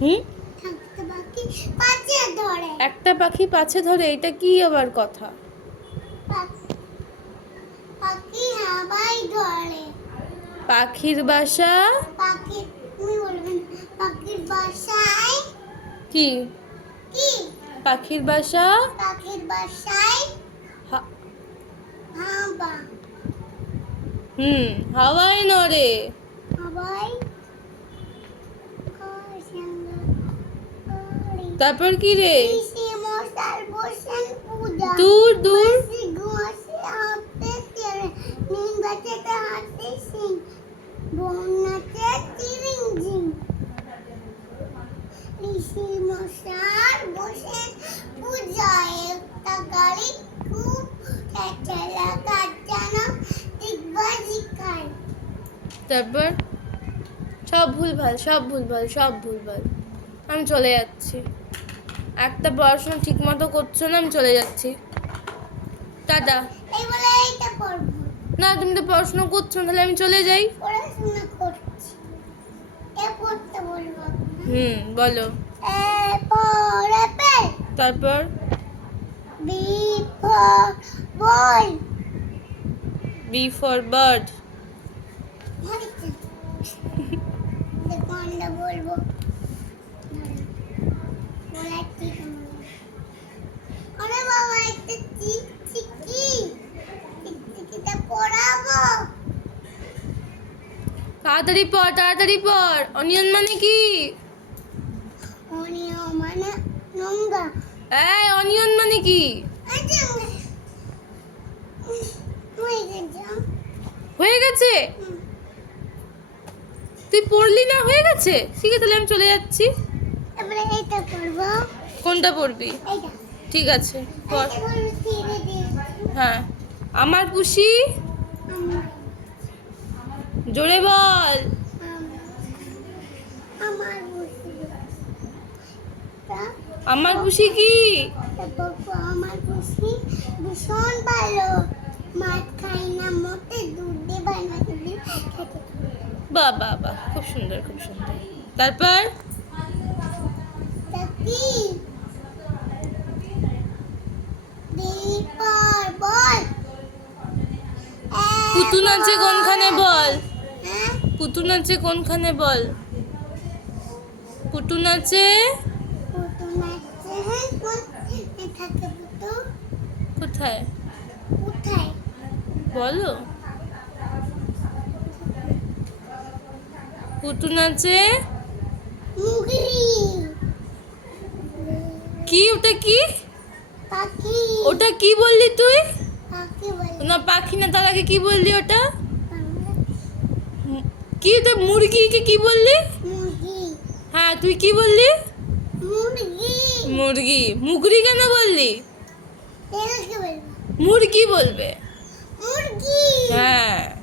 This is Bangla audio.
হুম? একটা পাখি পাছে ধরে। এটা কি আবার কথা? পাখির বাসা? কি? পাখির বাসা? পাখির বাসায় হুম হাওয়ায় নড়ে। হাওয়ায় খুব চেঁচালা কাটানো দিগবাজি খায় তারপর? সব ভুল ভুলভাল, সব ভুল ভুলভাল, সব ভুল ভুলভাল। আমি চলে যাচ্ছি। একটা পড়াশোনা ঠিক মতো করছ না আমি চলে যাচ্ছি। টাটা। না তুমি তো পড়াশোনা করছ তাহলে আমি চলে যাই। হুম বলো। তারপর? B for bird. বলব তাড়াতাড়ি পড় তাড়াতাড়ি পড়। অনিয়ন মানে কি? অনিও মানে নোংরা। এই অনিয়ন মানে কি? আচ্ছা হয়ে গেছে। তুই পড়লি না? হয়ে গেছে? ঠিক আছে তাহলে আমি চলে যাচ্ছি। কোনটা পড়বি? ঠিক আছে হ্যাঁ। আমার পুষি? জোরে বল। আমার পুষি কি? আমার খুশি ভীষণ ভালো। মাছ খাই না মোটে দুধ দিয়ে খেতে বাহ বাহ বাহ খুব সুন্দর খুব সুন্দর। তারপর? বিপর আছে কোনখানে বল। পুতুন আছে কোনখানে বল? পুতুন আছে কোথায়? কোথায় বলো। পুতুন আছে কি ওটা কি? পাখি। ওটা কি বললি তুই? না পাখি না তার আগে কি বললি ওটা? কি তো মুরগিকে কি বললি? হ্যাঁ তুই কি বললি? মুরগি। মুরগি। মুগরি কেন বললি? মুরগি বলবে। হ্যাঁ।